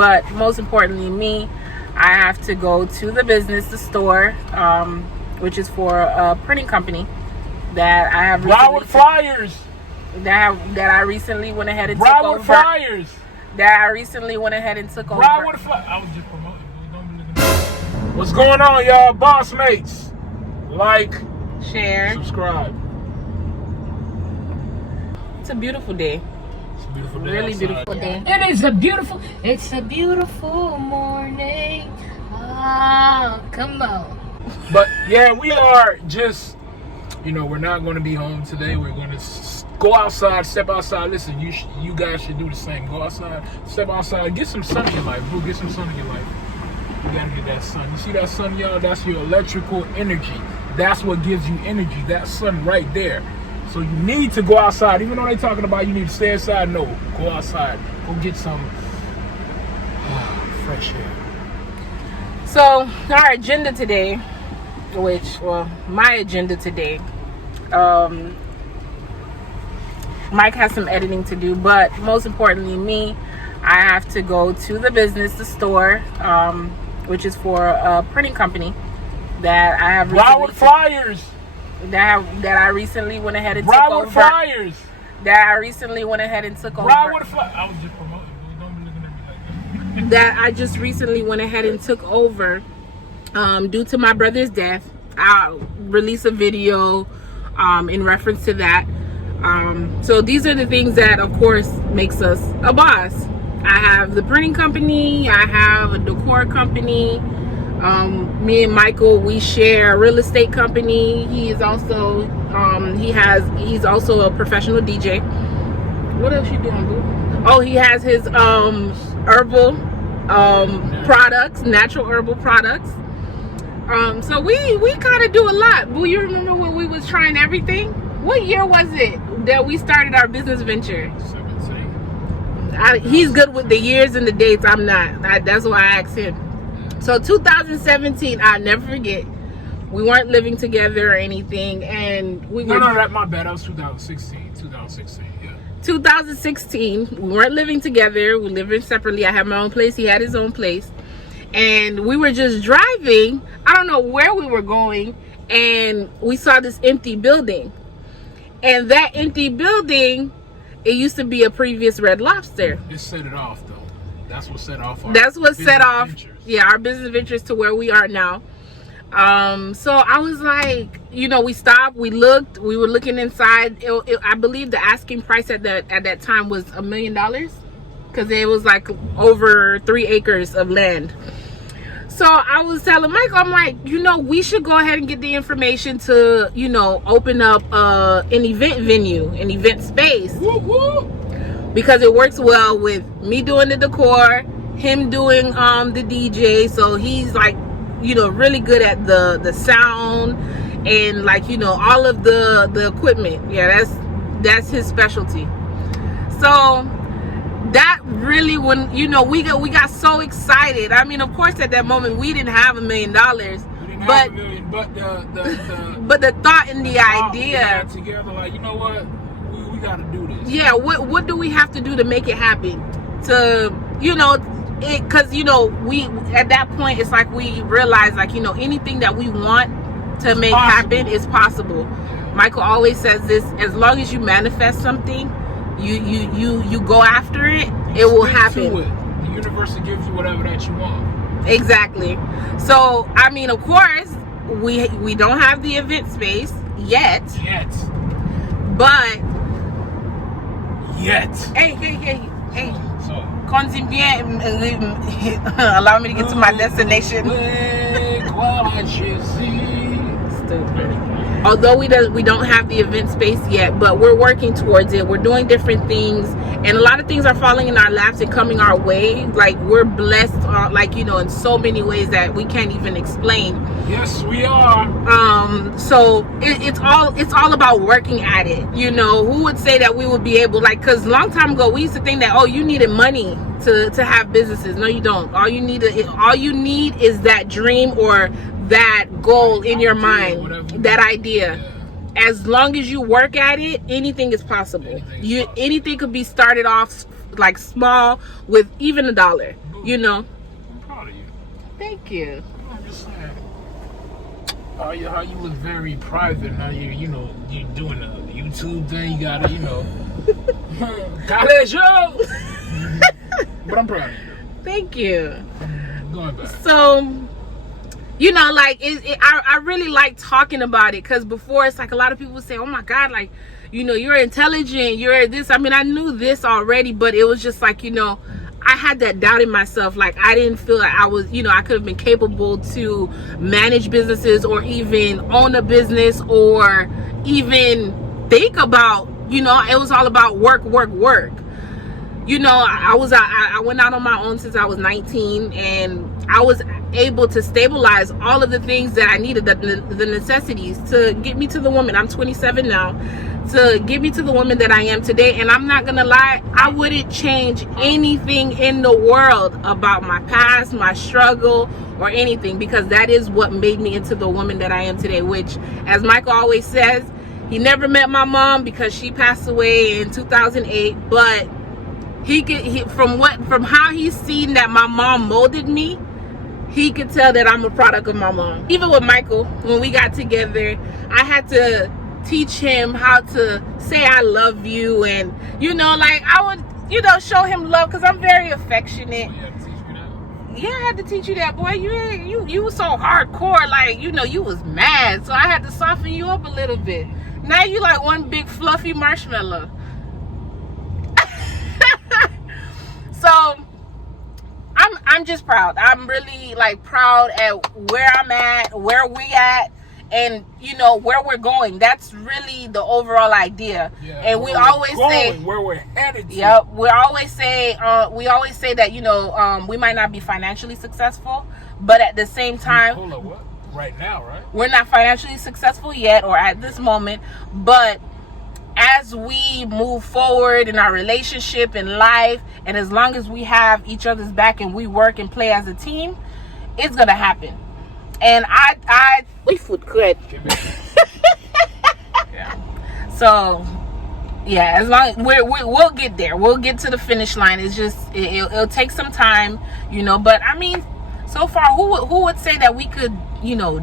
But most importantly, me, I have to go to the business, the store, which is for a printing company that I have Broward Flyers. That I recently went ahead and took Broward over. Flyers. That I recently went ahead and took over. Broward Flyers. I was just promoting. Don't look at me. What's going on, y'all? BossMates. Like, share, subscribe. It's a beautiful day. It's a beautiful day. Really outside. beautiful day. It's a beautiful morning. Ah, come on. But yeah, we are just, we're not going to be home today. We're going to go outside, step outside. Listen, you guys should do the same. Go outside, step outside, get some sun in your life. Boo, get some sun in your life. You gotta get that sun. You see that sun, y'all? That's your electrical energy. That's what gives you energy. That sun right there. So you need to go outside. Even though they're talking about you need to stay inside, no. Go outside. Go get some fresh air. So our agenda today, my agenda today, Mike has some editing to do, but most importantly, me, I have to go to the business, the store, which is for a printing company that I have Broward Flyers. That I recently went ahead and took over. Broward Flyers. That I recently went ahead and took over. Broward Flyers. I was just promoting. Don't be looking at me like that. That I just recently went ahead and took over due to my brother's death. I'll release a video in reference to that. So these are the things that, of course, makes us a boss. I have the printing company. I have a decor company. Me and Michael, we share a real estate company. He is also he's also a professional DJ. What else you doing, boo? Oh, he has his herbal products, natural herbal products. So we kind of do a lot. Boo, you remember when we was trying everything? What year was it that we started our business venture? 17. He's good with the years and the dates. I'm not. That's why I asked him. So 2017, I'll never forget. We weren't living together or anything, and we were. No, my bad. That was 2016. 2016, yeah. 2016, we weren't living together. We lived separately. I had my own place. He had his own place, and we were just driving. I don't know where we were going, and we saw this empty building. And that empty building, it used to be a previous Red Lobster. It set it off, though. That's what set off our our business ventures to where we are now. So I was like, we stopped, we looked, we were looking inside. I believe the asking price at that time was $1 million, because it was like over 3 acres of land. So I was telling Michael, I'm like, we should go ahead and get the information to, open up an event venue, an event space. Woo-woo. Because it works well with me doing the decor, him doing the DJ. So he's like, really good at the sound and all of the equipment. Yeah, that's his specialty. So that really, when we got so excited. I mean, of course, at that moment we didn't have $1 million, but but the thought and the idea together, like, you know what, we got to do this. Yeah, what do we have to do to make it happen? To because we at that point, it's like we realize, like, anything that we want to make happen is possible. Michael always says this: as long as you manifest something, you go after it, it will happen. The universe gives you whatever that you want. Exactly. So I mean, of course, we don't have the event space yet. But hey. Conti bien. Allow me to get to my destination. Stupid. Although we don't have the event space yet, but we're working towards it. We're doing different things, and a lot of things are falling in our laps and coming our way. Like, we're blessed, in so many ways that we can't even explain. Yes, we are. So it's all about working at it. Who would say that we would be able, because a long time ago we used to think that, you needed money to have businesses. No, you don't. All you need is that dream or that goal in your mind, that idea. Yeah. As long as you work at it, anything is possible. Anything could be started off like small with even $1. you know. I'm proud of you. Thank you. I'm just saying. How you was very private. Now you're doing a YouTube thing. You gotta, college yo. But I'm proud of you. Thank you. Going back. So, like I really like talking about it, because before it's like a lot of people say, oh my God, like, you're intelligent, you're this. I mean, I knew this already, but it was just like, I had that doubt in myself. Like, I didn't feel like I was, I could have been capable to manage businesses, or even own a business, or even think about, it was all about work. I went out on my own since I was 19, and I was able to stabilize all of the things that I needed, the necessities to get me to the woman. I'm 27 now, to get me to the woman that I am today. And I'm not gonna lie, I wouldn't change anything in the world about my past, my struggle, or anything, because that is what made me into the woman that I am today. Which, as Michael always says, he never met my mom because she passed away in 2008, but from how he's seen that my mom molded me, he could tell that I'm a product of my mom. Even with Michael, when we got together, I had to teach him how to say I love you, and like I would show him love, because I'm very affectionate. Yeah, I had to teach you that, boy. You were so hardcore, like you was mad, so I had to soften you up a little bit. Now you like one big fluffy marshmallow. So I'm just proud. I'm really like proud at where I'm at, where we at, and where we're going. That's really the overall idea. Yeah, and we always say where we're headed to. Yep, we always say that we might not be financially successful, but at the same time, hold on, what? Right now, right? We're not financially successful yet, or at this moment, but as we move forward in our relationship, in life, and as long as we have each other's back and we work and play as a team, it's gonna happen. And we food good. Yeah. So yeah, as long as we'll get there, we'll get to the finish line. It's just it'll take some time, but I mean, so far, who would say that we could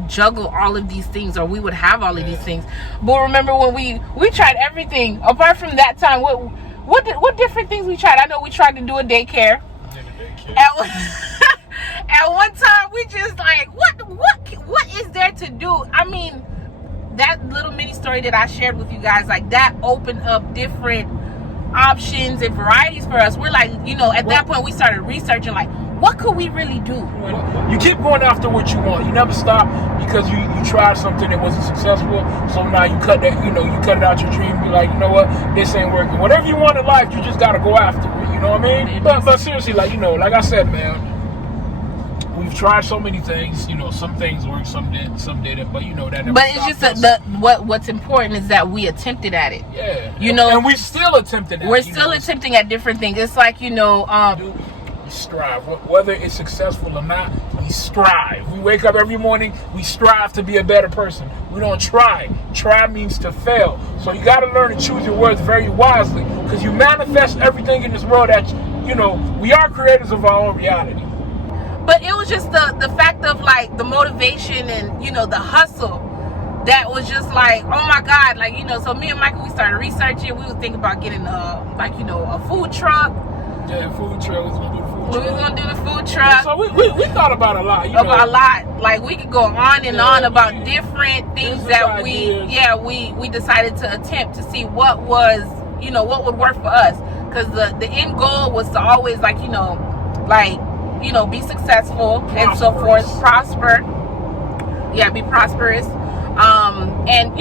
juggle all of these things, or we would have all of these things? But remember when we tried everything apart from that time. What different things we tried? I know we tried to do a daycare. At one time, we just like, what is there to do? I mean, that little mini story that I shared with you guys, like, that opened up different options and varieties for us. We're like, at that point, we started researching, like, what could we really do? You keep going after what you want. You never stop, because you tried something that wasn't successful. So now you cut that, you cut it out your dream. Be like, you know what, this ain't working. Whatever you want in life, you just gotta go after it. You know what I mean? But seriously, like, like I said, man, we've tried so many things. Some things worked, some didn't. But that never. But it's just what's important is that we attempted at it. Yeah. And we still attempting. We're still attempting at different things. It's like we strive. Whether it's successful or not, we strive. We wake up every morning, we strive to be a better person. We don't try. Try means to fail. So you got to learn to choose your words very wisely, because you manifest everything in this world that, we are creators of our own reality. But it was just the fact of, like, the motivation and, the hustle that was just like, oh my God, like, so me and Michael, we started researching. We was thinking about getting a food truck. Yeah, food truck. We was gonna do the food truck. So we thought about a lot. About a lot. Like, we could go on and on about different things that we decided to attempt to see what was, what would work for us. Because the end goal was to always, like, be successful and so forth, prosper. Yeah, be prosperous. And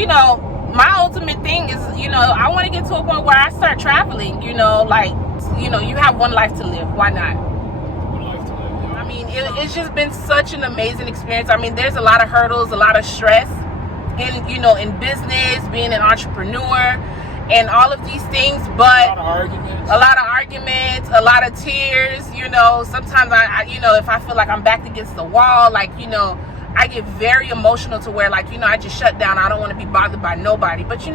my ultimate thing is, I want to get to a point where I start traveling. You have one life to live. Why not? One life to live. Yeah. I mean, it's just been such an amazing experience. I mean, there's a lot of hurdles, a lot of stress in business, being an entrepreneur, and all of these things. But a lot of arguments, a lot of tears. Sometimes I if I feel like I'm backed against the wall, like, I get very emotional to where, like, I just shut down. I don't want to be bothered by nobody. But,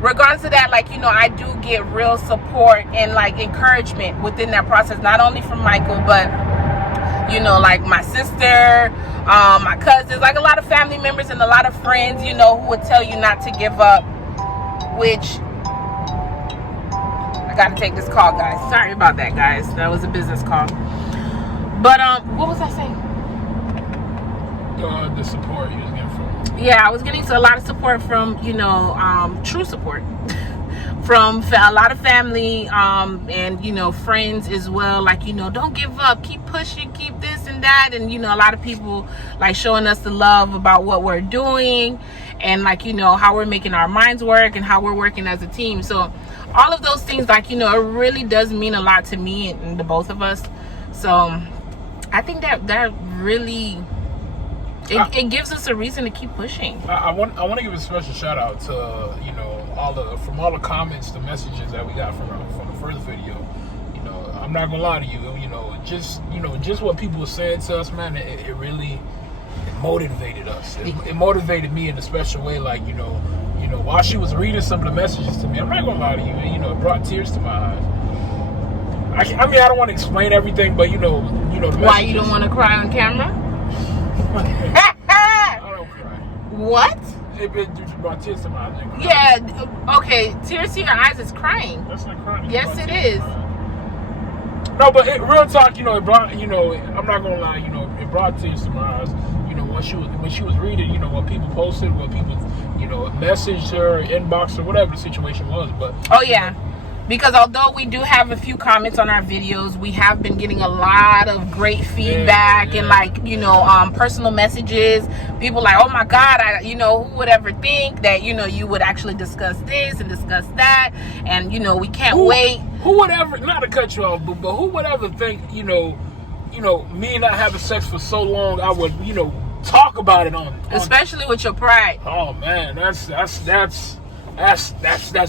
regardless of that, like, I do get real support and, like, encouragement within that process, not only from Michael, but you know, like my sister, my cousins, like a lot of family members and a lot of friends, you know, who would tell you not to give up, which I gotta take this call, guys. Sorry about that, guys. That was a business call. But what was I saying? The support you was getting from. Yeah, I was getting a lot of support from, you know, true support from a lot of family, and, you know, friends as well. Like, you know, don't give up, keep pushing, keep this and that. And, you know, a lot of people like showing us the love about what we're doing and, like, you know, how we're making our minds work and how we're working as a team. So all of those things, like, you know, it really does mean a lot to me and the both of us. So I think that really it gives us a reason to keep pushing. I want to give a special shout out to, you know, all the comments, the messages that we got from the first video. You know, I'm not gonna lie to you. You know, just what people were saying to us, man. It really motivated us. It motivated me in a special way. Like, you know, while she was reading some of the messages to me, I'm not gonna lie to you. You know, it brought tears to my eyes. I mean, I don't want to explain everything, but you know, the why you don't want to cry on camera? I don't cry. What? It brought tears to my eyes. Yeah. Okay. Tears to your eyes is crying. That's not crying. Yes, it is. No, but real talk, you know, it brought, you know, I'm not gonna lie, you know, it brought tears to my eyes. You know, when she was reading, you know, what people posted, what people, you know, messaged her, inboxed her, whatever the situation was. But oh yeah. Because although we do have a few comments on our videos, we have been getting a lot of great feedback and, like, you know, personal messages. People like, oh my God, you know, who would ever think that, you know, you would actually discuss this and discuss that, and, you know, we can't wait. Who would ever, not to cut you off, but who would ever think, you know, me not having sex for so long, I would, you know, talk about it on especially with your pride. Oh man, that's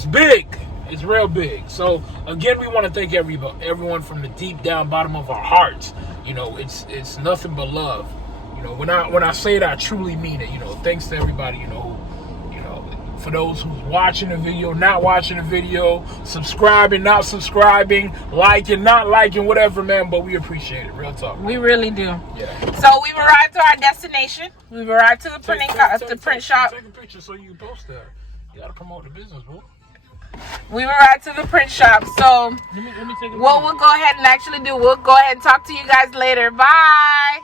big. It's real big. So again, we want to thank everyone from the deep down bottom of our hearts. You know, it's nothing but love. You know, when I say it, I truly mean it. You know, thanks to everybody. You know, for those who's watching the video, not watching the video, subscribing, not subscribing, liking, not liking, whatever, man. But we appreciate it. Real talk. We really do. Yeah. So we've arrived to our destination. We've arrived to the print shop. Take a picture so you can post that. You gotta promote the business, bro. We've arrived to the print shop. So let me take a what we'll go ahead and actually do, we'll go ahead and talk to you guys later. Bye.